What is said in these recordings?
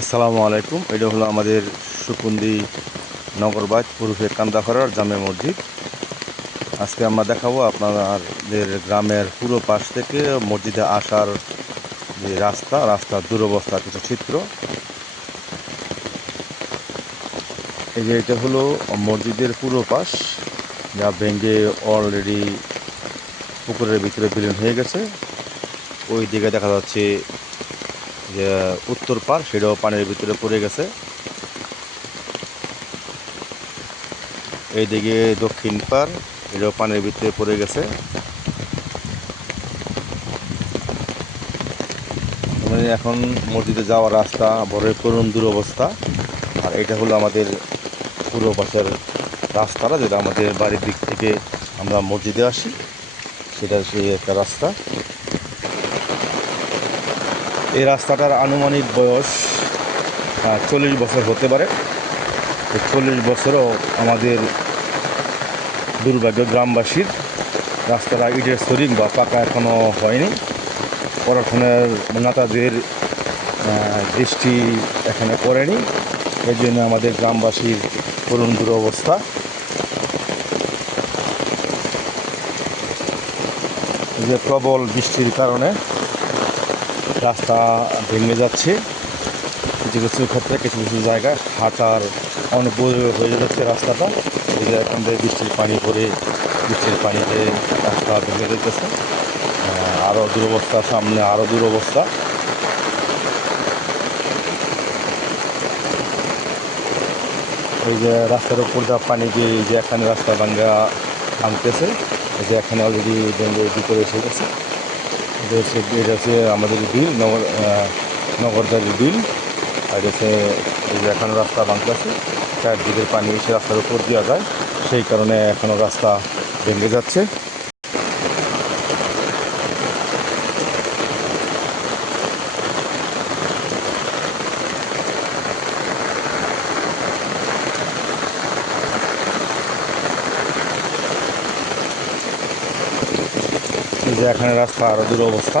আসসালামু আলাইকুম। এটা হলো আমাদের সুকুন্দি নগরবাদ পুরুষে কান্দাখরার জামে মসজিদ। আজকে আমরা দেখাবো আপনাদের গ্রামের পুরো পাশ থেকে মসজিদে আসার যে রাস্তার দুরবস্থা কিছু চিত্র। এই যে এটা হলো মসজিদের পুরো পাশ, যা ভেঙে অলরেডি পুকুরের ভিতরে বিলীন হয়ে গেছে। ওই দিকে দেখা যাচ্ছে যে উত্তর পার, সেটাও পানির ভিতরে পড়ে গেছে। এইদিকে দক্ষিণ পার, এটাও পানির ভিতরে পড়ে গেছে। মানে এখন মসজিদে যাওয়ার রাস্তা বড়ই করুণ দুরবস্থা। আর এটা হলো আমাদের পূর্ব পাশের রাস্তাটা, যেটা আমাদের বাড়ির দিক থেকে আমরা মসজিদে আসি, সেটা সেই একটা রাস্তা। এই রাস্তাটার আনুমানিক বয়স 40 বছর হতে পারে। এই 40 বছরও আমাদের দুর্ভাগ্য গ্রামবাসীর রাস্তাটা ইটের সরিং বা পাকা এখনও হয়নি। প্রশাসনের নেতাদের দৃষ্টি এখানে পড়েনি। এই জন্য আমাদের গ্রামবাসীর করুণ দুরবস্থা। যে প্রবল বৃষ্টির কারণে রাস্তা ভেঙে যাচ্ছে, কিছু কিছু ক্ষেত্রে কিছু কিছু জায়গায় হাঁটার অনুকূল হয়ে যাচ্ছে রাস্তাটা। এই যে এখান থেকে বৃষ্টির পানি পড়ে, বৃষ্টির পানিতে রাস্তা ভেঙে যেতেছে। আরও দুরবস্থা, সামনে আরও দুরবস্থা। এই যে রাস্তার উপর যা পানি দিয়ে এই যে এখানে রাস্তা ভাঙতেছে, এই যে এখানে অলরেডি ভেঙে ভিতরে এসে গেছে। এটা হচ্ছে আমাদের বিল, নগরদারির বিল। আর হচ্ছে এই যে এখনও রাস্তা ভাঙতেছে, চারদিকের পানি এসে রাস্তার উপর দেওয়া যায়, সেই কারণে এখনও রাস্তা ভেঙে যাচ্ছে। এই যে এখানে রাস্তা আরও দুরবস্থা।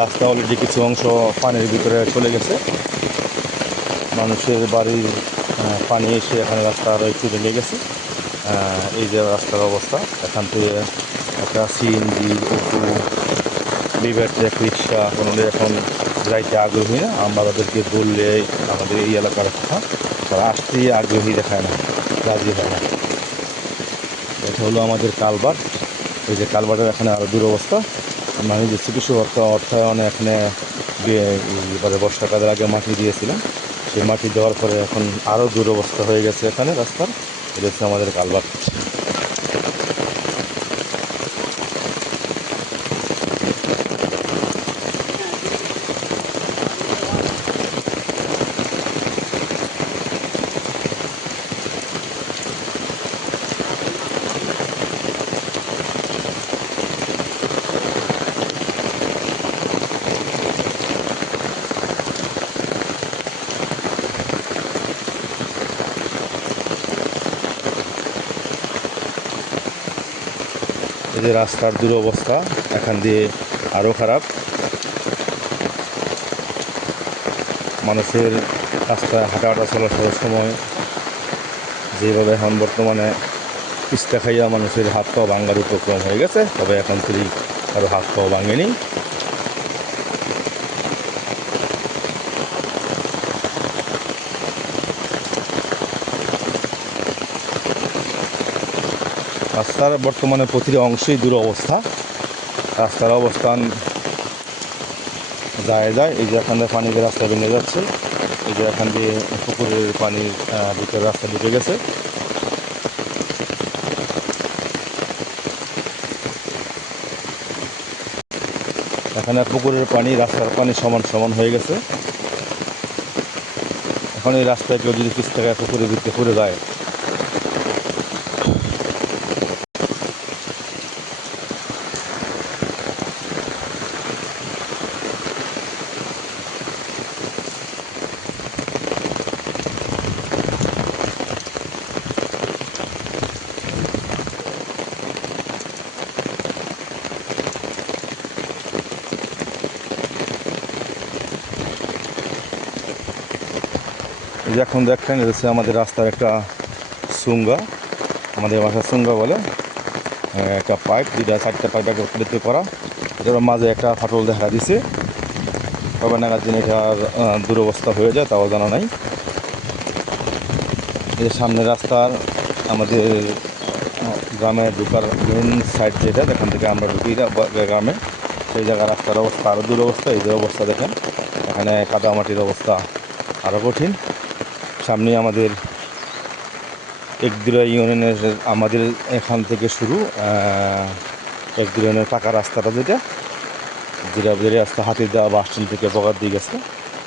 রাস্তা অলরেডি কিছু অংশ পানির ভিতরে চলে গেছে। মানুষের বাড়ির পানি এসে এখানে রাস্তা আরও একটু ভেঙে গেছে। এই যে রাস্তার অবস্থা, এখান থেকে একটা সিএনজি, অটো, লিভারটেক রিক্সা কোনোদের এখন যাইতে আগ্রহী না। আমরা তাদেরকে বললে আমাদের এই এলাকার কথা, তারা আসতেই আগ্রহী দেখায় না, রাজি হয় না। এটা হলো আমাদের কালভার্ট। এই যে কালভার্টের এখানে আরও দুরবস্থা। আমরা নিজের চিকিৎসা অর্থায়নে এখানে এবারে বর্ষাকালের আগে মাটি দিয়েছিলাম। সেই মাটি দেওয়ার পরে এখন আরও দুরবস্থা হয়ে গেছে এখানে রাস্তার। এটা হচ্ছে আমাদের কালভার্ট। এই যে রাস্তার দুরবস্থা, এখান দিয়ে আরও খারাপ। মানুষের রাস্তায় হাঁটা চলাচলের সময় যেভাবে এখন বর্তমানে পিস্তা খাইয়া মানুষের হাত পাও ভাঙার উপক্রম হয়ে গেছে, তবে এখন তিনি কারো হাত পাও ভাঙেনি। রাস্তার বর্তমানে প্রতিটি অংশেই দুরবস্থা। রাস্তার অবস্থান যায় এই যে এখান থেকে পানি দিয়ে রাস্তা ভেঙে যাচ্ছে। এই যে এখান দিয়ে পুকুরের পানির ভিতরে রাস্তা ঢুকে গেছে। এখানে পুকুরের পানি রাস্তার পানি সমান সমান হয়ে গেছে। এখন এই রাস্তায় কেউ যদি পিছ থেকে পুকুরের ভিতরে পড়ে যায়, এই যে এখন দেখেন এটা হচ্ছে আমাদের রাস্তার একটা সুঙ্গা, আমাদের বাসার সুঙ্গা বলে। একটা পাইপ, 2-4টা পাইপ একত্রিত করা, এটার মাঝে একটা ফাটল দেখা দিছে। কবে নাগাদ দিন এটার দুরবস্থা হয়ে যায় তাও জানা নাই। এই যে সামনের রাস্তার আমাদের গ্রামে ঢুকার মেন সাইড যেটা, যেখান থেকে আমরা ঢুকি গ্রামে, সেই জায়গার রাস্তার অবস্থা আরও দুরবস্থা। এই যে অবস্থা দেখেন, এখানে কাদামাটির অবস্থা আরও কঠিন। সামনে আমাদের একদিরা ইউনিয়নের, আমাদের এখান থেকে শুরু একদিরা ইউনিয়নের পাকা রাস্তাটা যেটা যে রাস্তা হাতিরদা বাস স্ট্যান্ড থেকে বগার দিয়ে গেছে,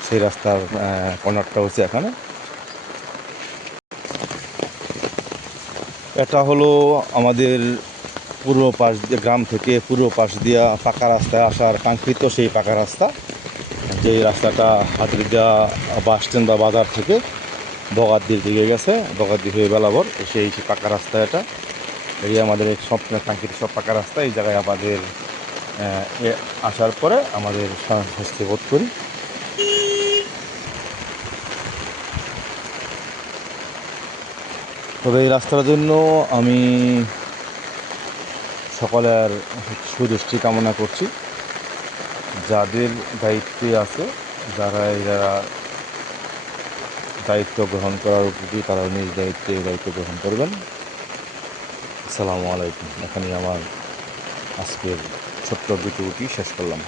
সেই রাস্তার কর্নারটা হচ্ছে এখানে। এটা হলো আমাদের পূর্ব পাশ দিয়ে, গ্রাম থেকে পূর্ব পাশ দিয়া পাকা রাস্তায় আসার কাঙ্ক্ষিত সেই পাকা রাস্তা, যে রাস্তাটা হাতিরদা বাস স্ট্যান্ড বা বাজার থেকে বগারদির দিকে গেছে, বগারদি হয়ে বেলাবর সেই পাকা রাস্তা। এটা এই আমাদের স্বপ্নের কাঙ্ক্ষিত সব পাকা রাস্তা। এই জায়গায় আমাদের আসার পরে আমাদের স্বাস্থ্য বোধ করি। তবে এই রাস্তার জন্য আমি সকলের সুদৃষ্টি কামনা করছি। যাদের দায়িত্বে আছে, যারা দায়িত্ব গ্রহণ করার উপযোগী, তারা নিজ দায়িত্বে দায়িত্ব গ্রহণ করবেন। আসসালামু আলাইকুম। এখানেই আমার আজকের ছোট্ট ভিডিওটি শেষ করলাম।